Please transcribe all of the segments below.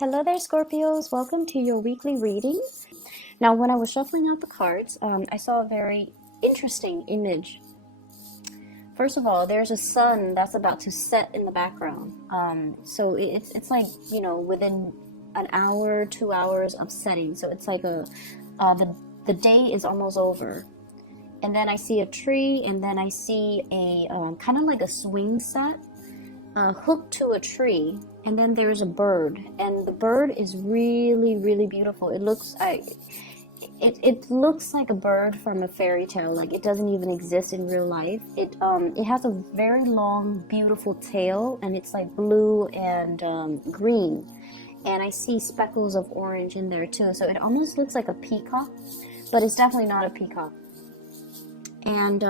Hello there, Scorpios. Welcome to your weekly reading. Now, when I was shuffling out the cards, I saw a very interesting image. First of all, there's a sun that's about to set in the background. So it's like, within an hour, 2 hours of setting. So it's like the day is almost over. And then I see a tree, and then I see a kind of like a swing set hooked to a tree, and then there's a bird, and the bird is really, really beautiful. It looks like a bird from a fairy tale. Like, it doesn't even exist in real life. It has a very long, beautiful tail, and it's like blue and green, and I see speckles of orange in there too. So it almost looks like a peacock, but it's definitely not a peacock. And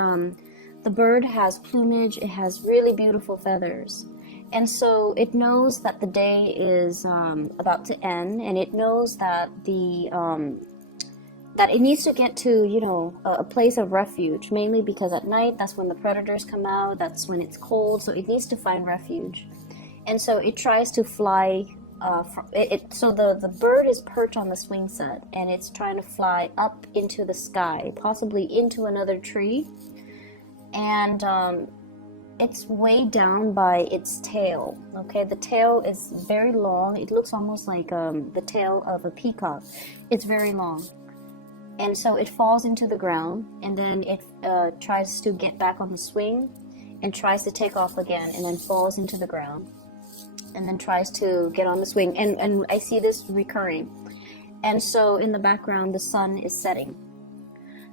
the bird has plumage. It has really beautiful feathers. And so it knows that the day is about to end, and it knows that that it needs to get to, a place of refuge, mainly because at night, that's when the predators come out, that's when it's cold, so it needs to find refuge. And so it tries to fly, so the bird is perched on the swing set, and it's trying to fly up into the sky, possibly into another tree. And it's weighed down by its tail. Okay, the tail is very long. It looks almost like the tail of a peacock. It's very long, and so it falls into the ground, and then it tries to get back on the swing, and tries to take off again, and then falls into the ground, and then tries to get on the swing. And I see this recurring. And so in the background, the sun is setting.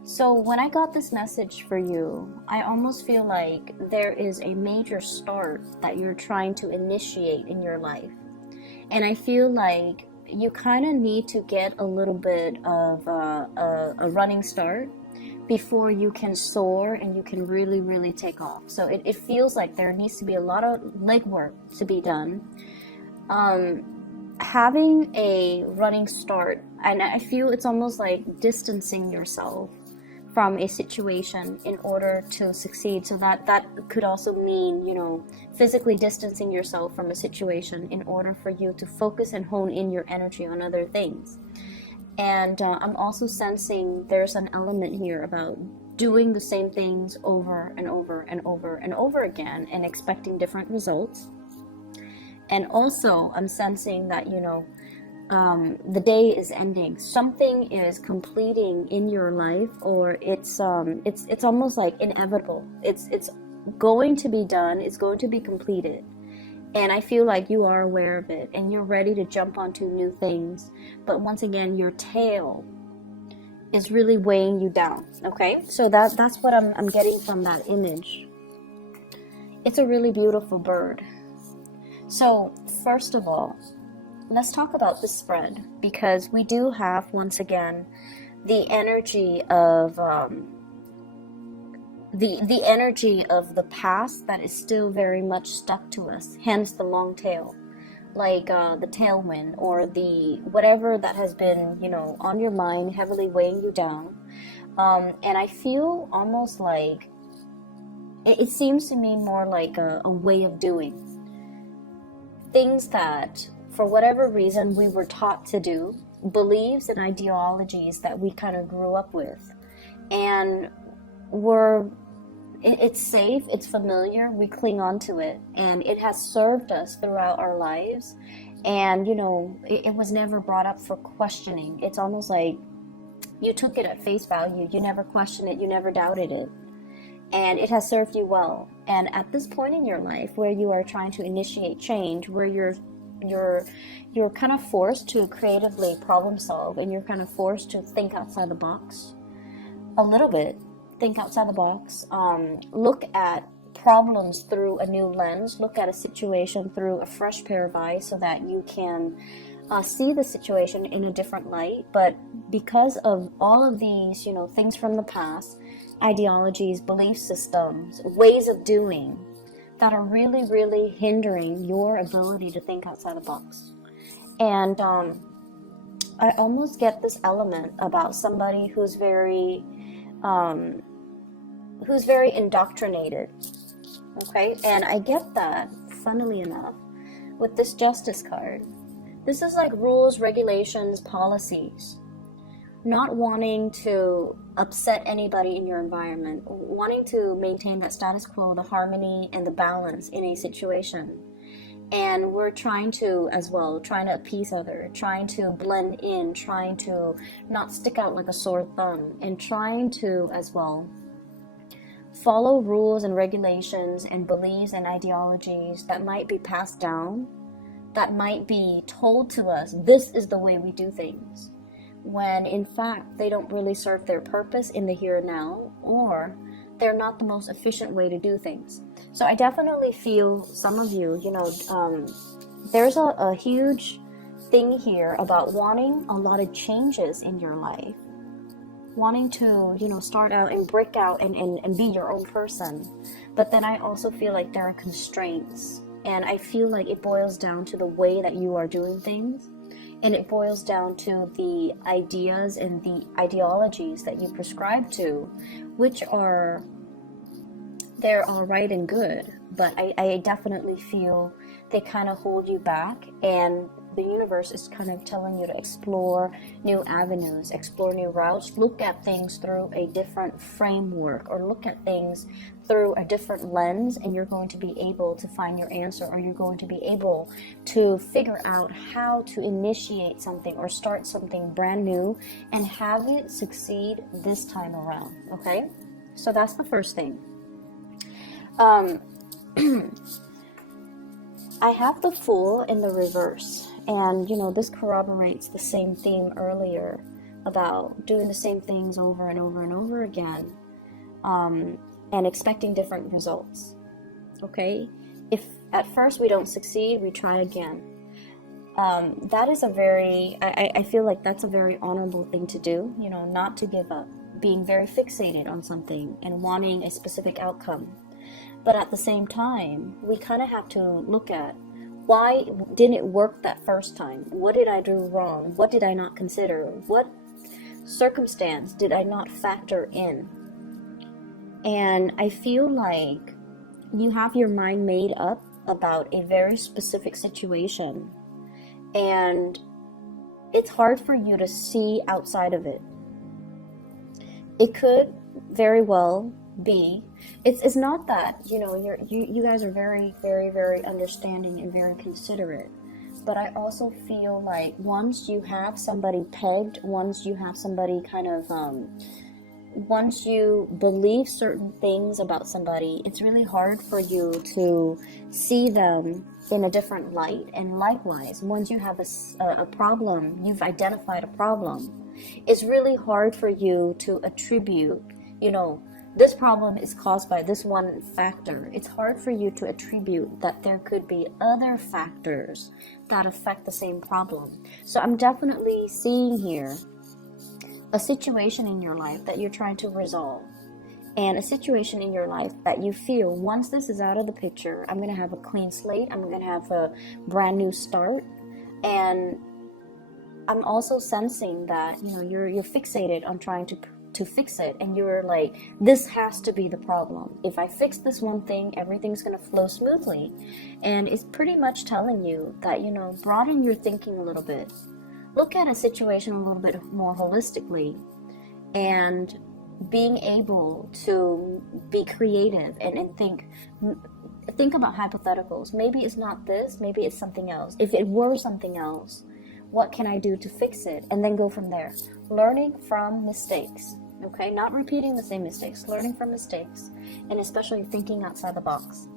So when I got this message for you, I almost feel like there is a major start that you're trying to initiate in your life. And I feel like you kind of need to get a little bit of a running start before you can soar and you can really, really take off. So it feels like there needs to be a lot of legwork to be done. Having a running start, and I feel it's almost like distancing yourself from a situation in order to succeed. So that could also mean, physically distancing yourself from a situation in order for you to focus and hone in your energy on other things. And I'm also sensing there's an element here about doing the same things over and over and over and over again and expecting different results. And also I'm sensing that, the day is ending. Something is completing in your life, or it's almost like inevitable. It's going to be done. It's going to be completed. And I feel like you are aware of it, and you're ready to jump onto new things. But once again, your tail is really weighing you down. Okay, so that's what I'm getting from that image. It's a really beautiful bird. So first of all, let's talk about the spread, because we do have, once again, the energy of the energy of the past that is still very much stuck to us, hence the long tail, like the tailwind, or the whatever that has been, on your mind, heavily weighing you down. And I feel almost like it seems to me more like a way of doing things that, for whatever reason, we were taught to do, beliefs and ideologies that we kind of grew up with, and it's safe, it's familiar, we cling on to it, and it has served us throughout our lives. And it was never brought up for questioning. It's almost like you took it at face value. You never questioned it, you never doubted it, and it has served you well. And at this point in your life, where you are trying to initiate change, where you're kind of forced to creatively problem solve, and you're kind of forced to think outside the box a little bit. Think outside the box. Look at problems through a new lens. Look at a situation through a fresh pair of eyes, so that you can see the situation in a different light. But because of all of these, things from the past, ideologies, belief systems, ways of doing, that are really, really hindering your ability to think outside the box. And I almost get this element about somebody who's very indoctrinated. Okay, and I get that, funnily enough, with this Justice card. This is like rules, regulations, policies. Not wanting to upset anybody in your environment, wanting to maintain that status quo, the harmony and the balance in a situation. And we're trying to, as well, trying to appease others, trying to blend in, trying to not stick out like a sore thumb, and trying to, as well, follow rules and regulations and beliefs and ideologies that might be passed down, that might be told to us, this is the way we do things, when in fact they don't really serve their purpose in the here and now, or they're not the most efficient way to do things. So I definitely feel some of you, there's a huge thing here about wanting a lot of changes in your life, wanting to, start out and break out and be your own person. But then I also feel like there are constraints, and I feel like it boils down to the way that you are doing things, and it boils down to the ideas and the ideologies that you prescribe to, which are, they're all right and good, but I definitely feel they kind of hold you back, and the universe is kind of telling you to explore new avenues, explore new routes, look at things through a different framework, or look at things through a different lens, and you're going to be able to find your answer, or you're going to be able to figure out how to initiate something or start something brand new and have it succeed this time around. Okay, so that's the first thing. I have the Fool in the reverse, and this corroborates the same theme earlier about doing the same things over and over and over again, and expecting different results. Okay, if at first we don't succeed, we try again. That is a very, I feel like that's a very honorable thing to do, not to give up, being very fixated on something and wanting a specific outcome. But at the same time, we kind of have to look at, why didn't it work that first time? What did I do wrong? What did I not consider? What circumstance did I not factor in? And I feel like you have your mind made up about a very specific situation, and it's hard for you to see outside of it. It could very well be, it's not that you guys are very, very, very understanding and very considerate, but I also feel like once you have somebody pegged, once you have somebody kind of once you believe certain things about somebody, it's really hard for you to see them in a different light. And likewise, once you have a problem, you've identified a problem, it's really hard for you to attribute, this problem is caused by this one factor. It's hard for you to attribute that there could be other factors that affect the same problem. So I'm definitely seeing here a situation in your life that you're trying to resolve, and a situation in your life that you feel, once this is out of the picture, I'm going to have a clean slate, I'm going to have a brand new start. And I'm also sensing that you're fixated on trying to fix it, and you're like, this has to be the problem. If I fix this one thing, everything's going to flow smoothly. And it's pretty much telling you that, broaden your thinking a little bit. Look at a situation a little bit more holistically, and being able to be creative and think about hypotheticals. Maybe it's not this, maybe it's something else. If it were something else, what can I do to fix it? And then go from there. Learning from mistakes. Okay, not repeating the same mistakes, learning from mistakes, and especially thinking outside the box.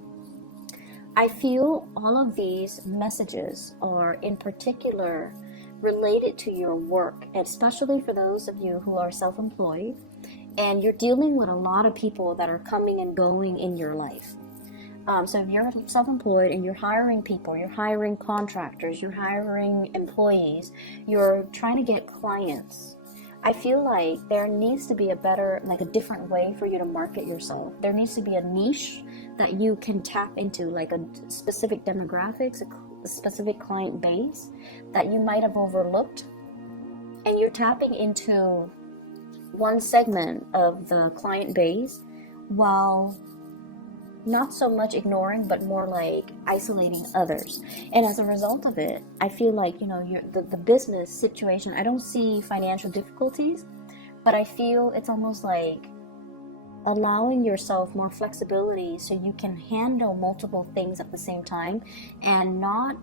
I feel all of these messages are in particular related to your work, especially for those of you who are self-employed and you're dealing with a lot of people that are coming and going in your life. So if you're self-employed and you're hiring people, you're hiring contractors, you're hiring employees, you're trying to get clients, I feel like there needs to be a different way for you to market yourself. There needs to be a niche that you can tap into, like a specific demographics, a specific client base that you might have overlooked. And you're tapping into one segment of the client base while not so much ignoring, but more like isolating others. And as a result of it, I feel like, the business situation, I don't see financial difficulties, but I feel it's almost like allowing yourself more flexibility so you can handle multiple things at the same time and not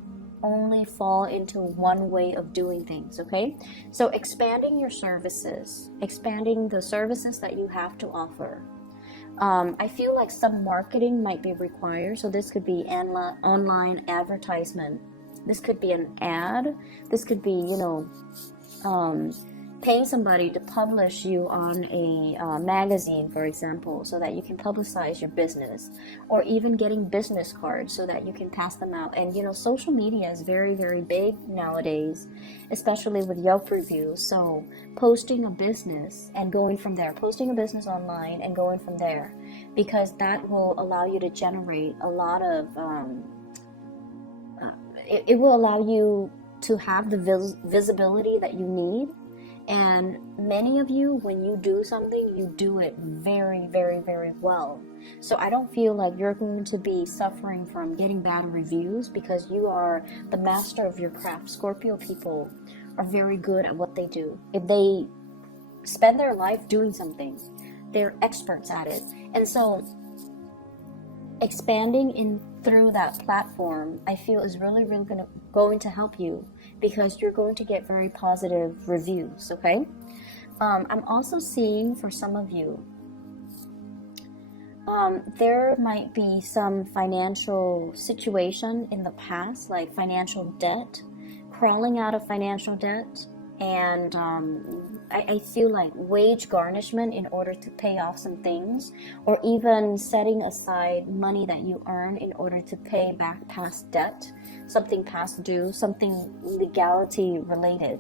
only fall into one way of doing things. Okay, so expanding your services, expanding the services that you have to offer. I feel like some marketing might be required. So this could be online advertisement, this could be an ad, this could be paying somebody to publish you on a magazine, for example, so that you can publicize your business, or even getting business cards so that you can pass them out. And social media is very, very big nowadays, especially with Yelp reviews. So posting a business and going from there, posting a business online and going from there, because that will allow you to generate a lot of it will allow you to have the visibility that you need. And many of you, when you do something, you do it very, very, very well. So I don't feel like you're going to be suffering from getting bad reviews, because you are the master of your craft. Scorpio people are very good at what they do. If they spend their life doing something, they're experts at it. And so expanding in through that platform, I feel, is really, really going to help you, because you're going to get very positive reviews. Okay, I'm also seeing for some of you, there might be some financial situation in the past, like financial debt, crawling out of financial debt, and I feel like wage garnishment in order to pay off some things, or even setting aside money that you earn in order to pay back past debt, something past due, something legality related.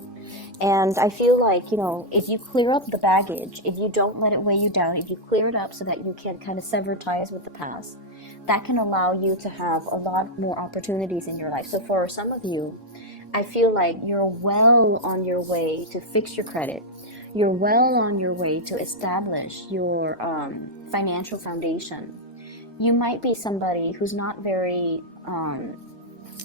And I feel like, if you clear up the baggage, if you don't let it weigh you down, if you clear it up so that you can kind of sever ties with the past, that can allow you to have a lot more opportunities in your life. So for some of you, I feel like you're well on your way to fix your credit. You're well on your way to establish your financial foundation. You might be somebody who's not very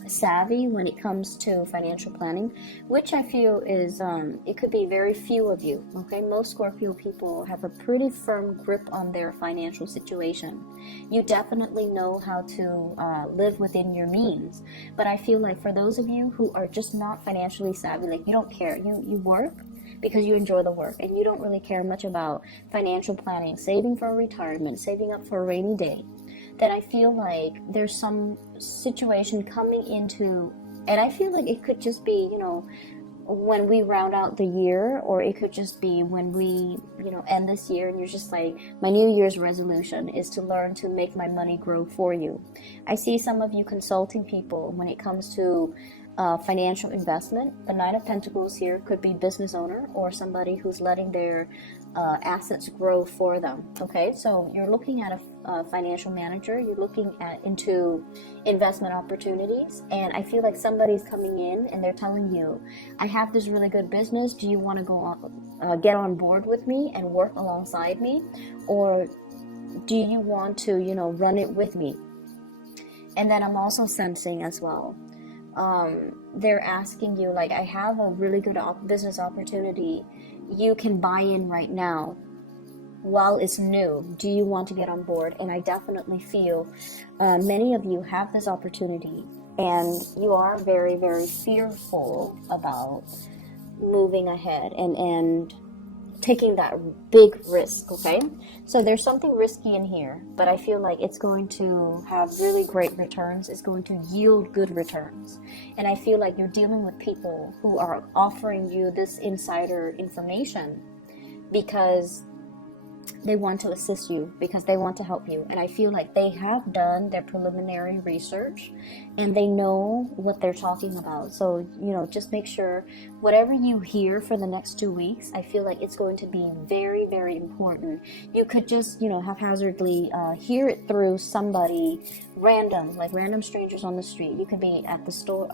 savvy when it comes to financial planning, which I feel is, it could be very few of you. Okay, most Scorpio people have a pretty firm grip on their financial situation. You definitely know how to live within your means, but I feel like for those of you who are just not financially savvy, like you don't care, you work because you enjoy the work, and you don't really care much about financial planning, saving for retirement, saving up for a rainy day, then I feel like there's some situation coming into, and I feel like it could just be, when we round out the year, or it could just be when we, end this year, and you're just like, my New Year's resolution is to learn to make my money grow for you. I see some of you consulting people when it comes to financial investment. The Nine of Pentacles here could be business owner, or somebody who's letting their assets grow for them. Okay, so you're looking at a financial manager, you're looking into investment opportunities, and I feel like somebody's coming in and they're telling you, I have this really good business, do you want to go on, get on board with me and work alongside me, or do you want to run it with me? And then I'm also sensing as well, they're asking you, like, I have a really good business opportunity, you can buy in right now while it's new, do you want to get on board? And I definitely feel many of you have this opportunity, and you are very, very fearful about moving ahead and taking that big risk. Okay, so there's something risky in here, but I feel like it's going to have really great returns. It's going to yield good returns, and I feel like you're dealing with people who are offering you this insider information because they want to assist you, because they want to help you. And I feel like they have done their preliminary research and they know what they're talking about. So, just make sure whatever you hear for the next 2 weeks, I feel like it's going to be very, very important. You could just, haphazardly hear it through somebody random, like random strangers on the street. You could be at the store,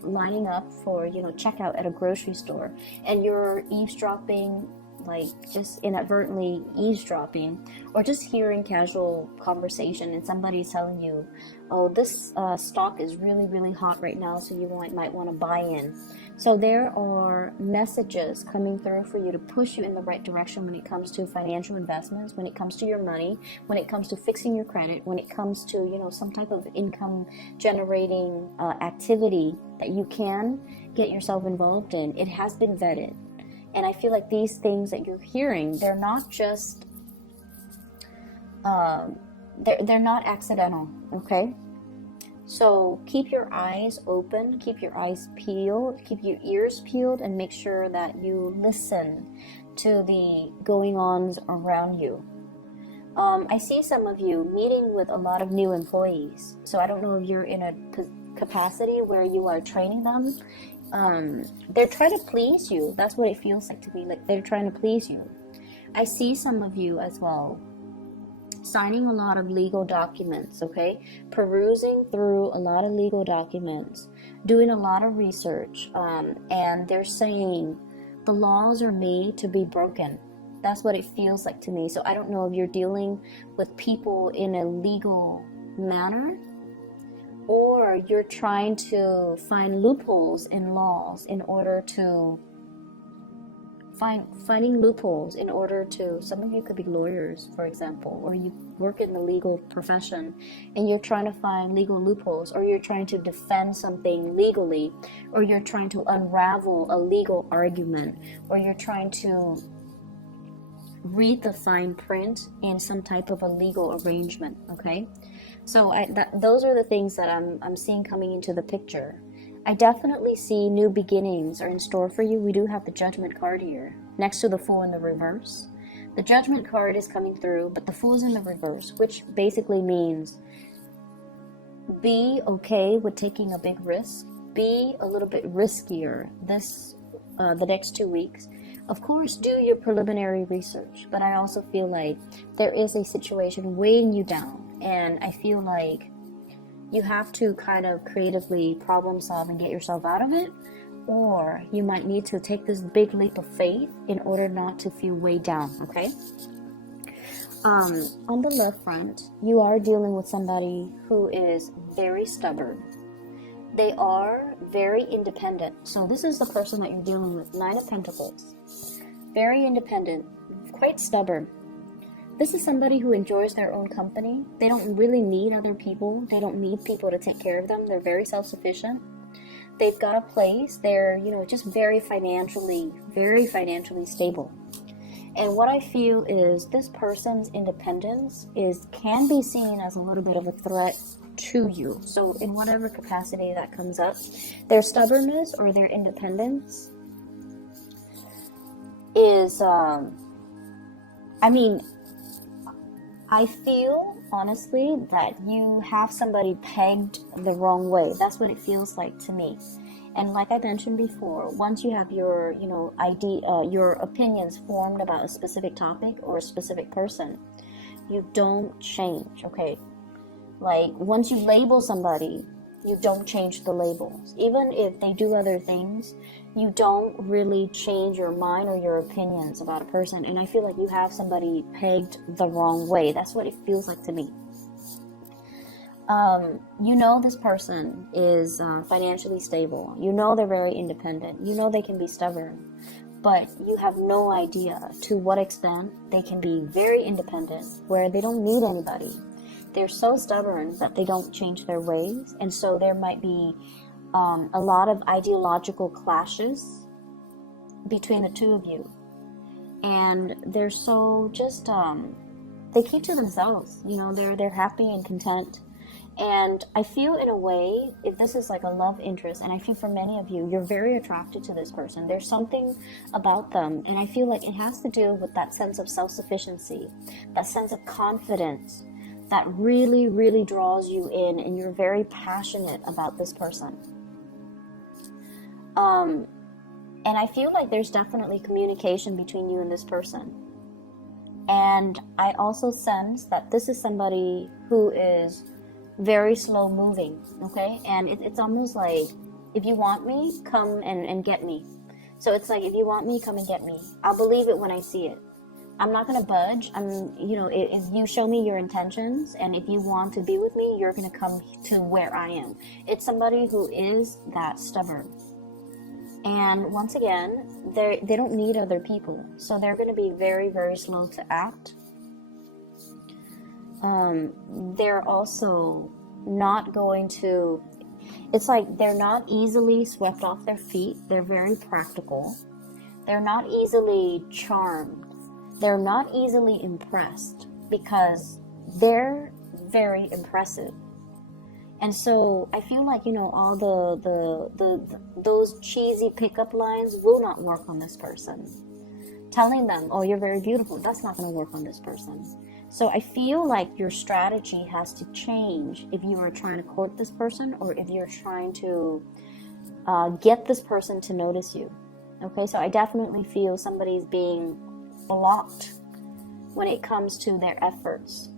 lining up for, checkout at a grocery store, and you're eavesdropping like just inadvertently eavesdropping, or just hearing casual conversation and somebody's telling you, oh, this stock is really hot right now, so you might want to buy in. So there are messages coming through for you to push you in the right direction when it comes to financial investments, when it comes to your money, when it comes to fixing your credit, when it comes to, you know, some type of income generating activity that you can get yourself involved in. It has been vetted. And I feel like these things that you're hearing, they're not just, they're not accidental, okay? So keep your eyes open, keep your eyes peeled, keep your ears peeled, and make sure that you listen to the going-ons around you. I see some of you meeting with a lot of new employees. So I don't know if you're in a capacity where you are training them. They're trying to please you. That's what it feels like to me, like they're trying to please you. I see some of you as well signing a lot of legal documents, okay? Perusing through a lot of legal documents, doing a lot of research, and they're saying the laws are made to be broken. That's what it feels like to me. So I don't know if you're dealing with people in a legal manner, or you're trying to find loopholes in laws in order to finding loopholes in order to, some of you could be lawyers, for example, or you work in the legal profession and you're trying to find legal loopholes, or you're trying to defend something legally, or you're trying to unravel a legal argument, or you're trying to read the fine print in some type of a legal arrangement, okay? So those are the things that I'm seeing coming into the picture. I definitely see new beginnings are in store for you. We do have the Judgment card here, next to the Fool in the reverse. The Judgment card is coming through, but the Fool is in the reverse, which basically means be okay with taking a big risk. Be a little bit riskier the next 2 weeks. Of course, do your preliminary research, but I also feel like there is a situation weighing you down, and I feel like you have to kind of creatively problem solve and get yourself out of it, or you might need to take this big leap of faith in order not to feel weighed down, okay? On the left front, you are dealing with somebody who is very stubborn. They are very independent. So this is the person that you're dealing with, 9 of Pentacles. Very independent, quite stubborn. This is somebody who enjoys their own company. They don't really need other people. They don't need people to take care of them. They're very self-sufficient. They've got a place. They're, just very financially stable. And what I feel is this person's independence can be seen as a little bit of a threat to you. So in whatever capacity that comes up, their stubbornness or their independence is, I feel, honestly, that you have somebody pegged the wrong way. That's what it feels like to me. And like I mentioned before, once you have your, your opinions formed about a specific topic or a specific person, you don't change, okay? Like, once you label somebody, you don't change the labels. Even if they do other things, you don't really change your mind or your opinions about a person. And I feel like you have somebody pegged the wrong way. That's what it feels like to me. This person is financially stable. They're very independent. They can be stubborn. But you have no idea to what extent they can be very independent, where they don't need anybody. They're so stubborn that they don't change their ways. And so there might be a lot of ideological clashes between the two of you. And they're so just, they keep to themselves. They're happy and content. And I feel, in a way, if this is like a love interest, and I feel for many of you, you're very attracted to this person. There's something about them, and I feel like it has to do with that sense of self-sufficiency, that sense of confidence that really, really draws you in, and you're very passionate about this person. And I feel like there's definitely communication between you and this person. And I also sense that this is somebody who is very slow moving, okay? And it's almost like, if you want me, come and get me. So it's like, if you want me, come and get me. I'll believe it when I see it. I'm not going to budge. If you show me your intentions and if you want to be with me, you're going to come to where I am. It's somebody who is that stubborn. And once again, they don't need other people. So they're going to be very, very slow to act. They're also not going to, it's like they're not easily swept off their feet. They're very practical. They're not easily charmed. They're not easily impressed because they're very impressive. And so I feel like, all those cheesy pickup lines will not work on this person. Telling them, oh, you're very beautiful, that's not going to work on this person. So I feel like your strategy has to change if you are trying to court this person or if you're trying to get this person to notice you. Okay, so I definitely feel somebody's being blocked when it comes to their efforts.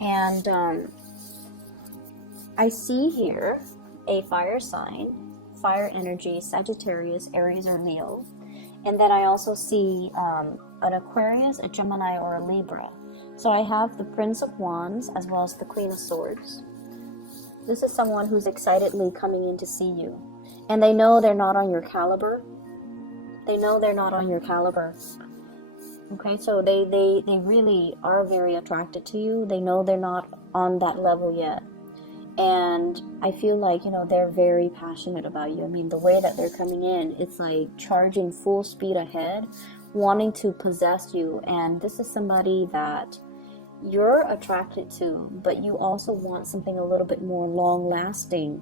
And I see here a fire sign, fire energy, Sagittarius, Aries, or Leo. And then I also see an Aquarius, a Gemini, or a Libra. So I have the Prince of Wands as well as the Queen of Swords. This is someone who's excitedly coming in to see you. And they know they're not on your caliber. They know they're not on your caliber. Okay, so they really are very attracted to you. They know they're not on that level yet. And I feel like, they're very passionate about you. I mean, the way that they're coming in, it's like charging full speed ahead, wanting to possess you. And this is somebody that you're attracted to, but you also want something a little bit more long lasting.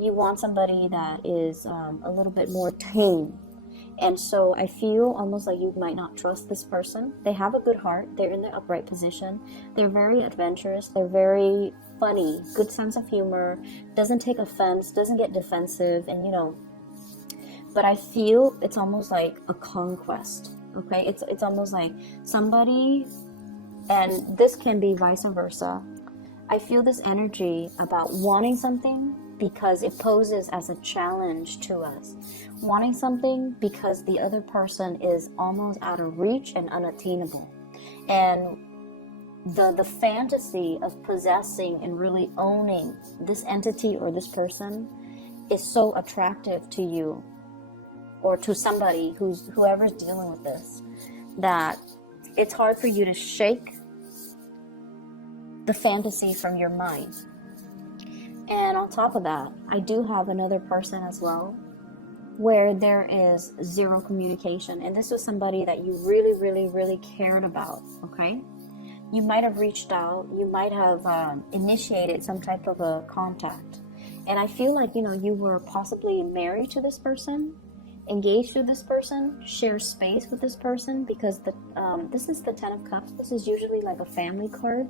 You want somebody that is a little bit more tame. And so I feel almost like you might not trust this person. They have a good heart. They're in the upright position. They're very adventurous. They're very funny, good sense of humor, doesn't take offense, doesn't get defensive, and but I feel it's almost like a conquest. Okay, it's almost like somebody, and this can be vice versa. I feel this energy about wanting something because it poses as a challenge to us, wanting something because the other person is almost out of reach and unattainable. And the fantasy of possessing and really owning this entity or this person is so attractive to you or to somebody whoever's dealing with this, that it's hard for you to shake the fantasy from your mind. And on top of that, I do have another person as well where there is zero communication. And this was somebody that you really, really, really cared about, okay? You might have reached out. You might have initiated some type of a contact. And I feel like, you were possibly married to this person, engaged to this person, share space with this person, because this is the Ten of Cups. This is usually like a family card.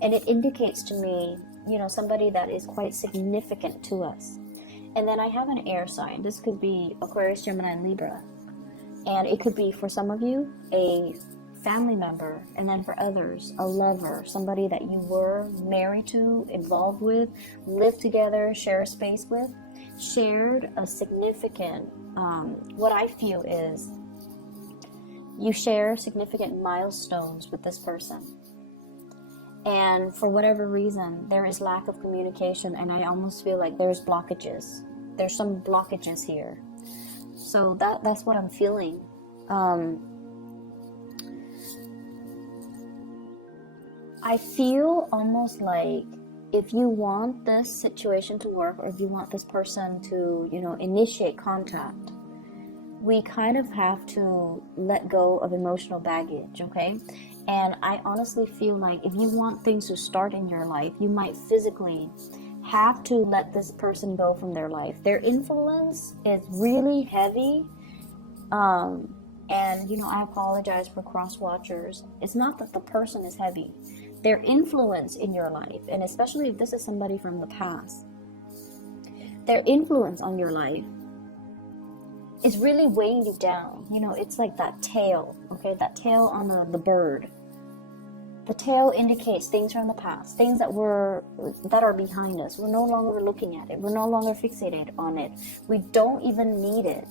And it indicates to me, somebody that is quite significant to us. And then I have an air sign. This could be Aquarius, Gemini, and Libra. And it could be, for some of you, a family member, and then for others, a lover, somebody that you were married to, involved with, lived together, share a space with, shared a significant, what I feel is, you share significant milestones with this person. And for whatever reason, there is lack of communication, and I almost feel like there's blockages. There's some blockages here. So that's what I'm feeling. I feel almost like if you want this situation to work, or if you want this person to, initiate contact, we kind of have to let go of emotional baggage, okay? And I honestly feel like if you want things to start in your life, you might physically have to let this person go from their life. Their influence is really heavy. And, I apologize for cross-watchers. It's not that the person is heavy. Their influence in your life, and especially if this is somebody from the past, their influence on your life is really weighing you down. It's like that tail, okay? That tail on the bird. The tail indicates things from the past, things that are behind us. We're no longer looking at it. We're no longer fixated on it. We don't even need it.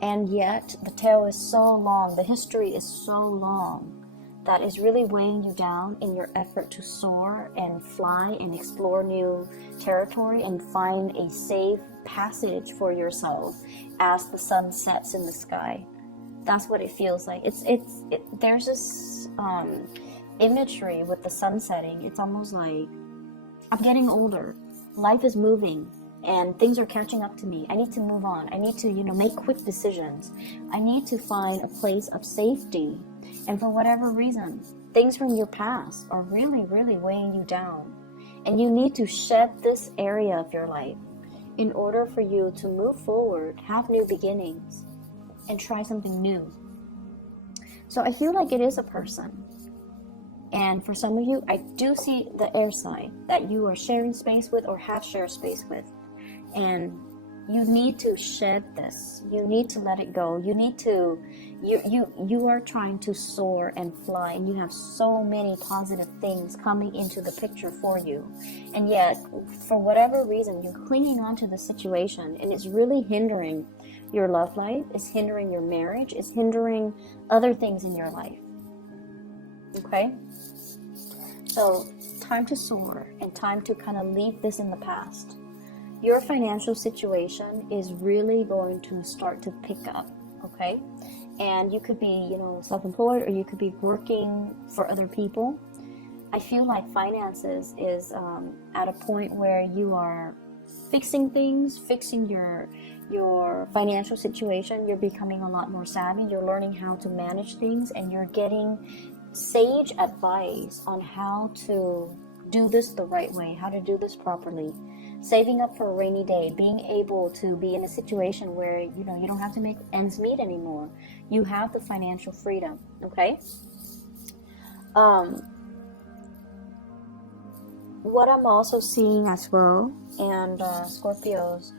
And yet the tail is so long, the history is so long, that is really weighing you down in your effort to soar and fly and explore new territory and find a safe passage for yourself as the sun sets in the sky. That's what it feels like. There's this imagery with the sun setting. It's almost like I'm getting older. Life is moving and things are catching up to me. I need to move on. I need to, make quick decisions. I need to find a place of safety. And for whatever reason, things from your past are really, really weighing you down. And you need to shed this area of your life in order for you to move forward, have new beginnings, and try something new. So I feel like it is a person. And for some of you, I do see the air sign that you are sharing space with or have shared space with. And you need to shed this. You need to let it go. You need to, you are trying to soar and fly, and you have so many positive things coming into the picture for you. And yet, for whatever reason, you're clinging on to the situation, and it's really hindering your love life, it's hindering your marriage, it's hindering other things in your life. Okay? So, time to soar and time to kind of leave this in the past. Your financial situation is really going to start to pick up, okay? And you could be, self-employed, or you could be working for other people. I feel like finances is at a point where you are fixing things, fixing your financial situation. You're becoming a lot more savvy. You're learning how to manage things, and you're getting sage advice on how to do this the right way, how to do this properly. Saving up for a rainy day, being able to be in a situation where, you don't have to make ends meet anymore. You have the financial freedom, okay? What I'm also seeing as well, and Scorpios,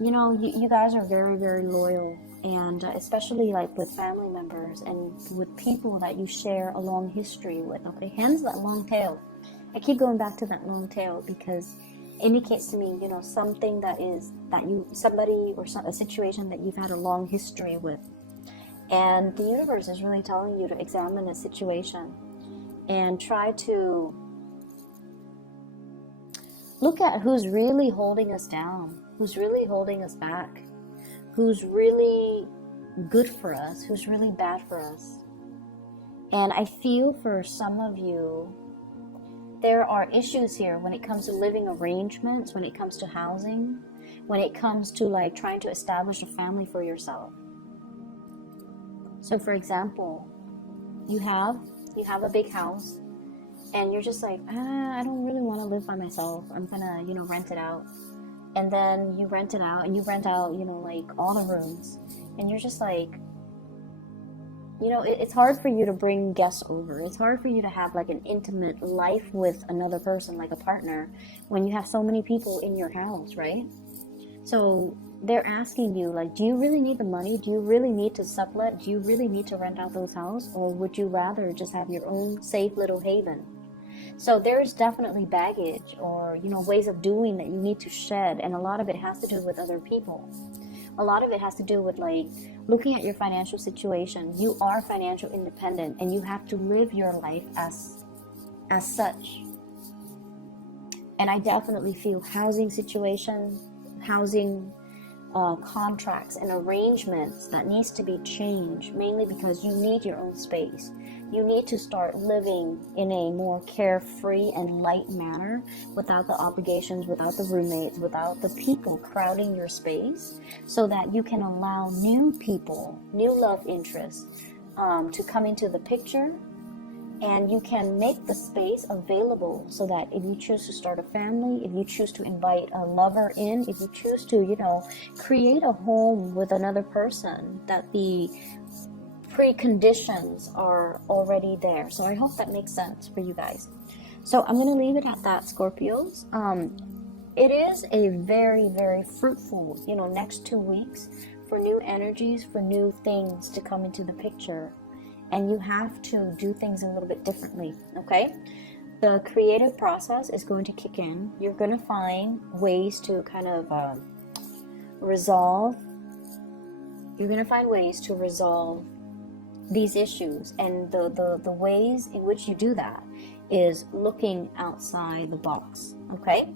you guys are very, very loyal, and especially like with family members and with people that you share a long history with, okay? Hence that long tail. I keep going back to that long tail because indicates to me, something somebody or a situation that you've had a long history with. And the universe is really telling you to examine a situation and try to look at who's really holding us down, who's really holding us back, who's really good for us, who's really bad for us. And I feel for some of you, there are issues here when it comes to living arrangements, when it comes to housing, when it comes to like trying to establish a family for yourself. So for example, you have a big house and you're just like, I don't really want to live by myself. I'm gonna, rent it out. And then you rent it out and you rent out, like all the rooms. And you're just like, it's hard for you to bring guests over. It's hard for you to have like an intimate life with another person, like a partner, when you have so many people in your house, right? So they're asking you, like, do you really need the money? Do you really need to sublet? Do you really need to rent out those houses? Or would you rather just have your own safe little haven? So there's definitely baggage or, ways of doing that you need to shed. And a lot of it has to do with other people. A lot of it has to do with like looking at your financial situation. You are financial independent and you have to live your life as such. And I definitely feel housing situation, housing contracts and arrangements that needs to be changed, mainly because you need your own space. You need to start living in a more carefree and light manner without the obligations, without the roommates, without the people crowding your space, so that you can allow new people, new love interests to come into the picture. And you can make the space available so that if you choose to start a family, if you choose to invite a lover in, if you choose to, create a home with another person, that the preconditions are already there. So I hope that makes sense for you guys. So I'm going to leave it at that, Scorpios. It is a very, very fruitful, next 2 weeks for new energies, for new things to come into the picture. and you have to do things a little bit differently, okay? The creative process is going to kick in. You're going to find ways to kind of resolve. You're going to find ways to resolve these issues, and the ways in which you do that is looking outside the box, okay?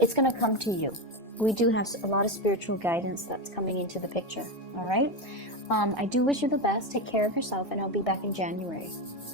It's going to come to you. We do have a lot of spiritual guidance that's coming into the picture, all right? I do wish you the best. Take care of yourself, and I'll be back in January.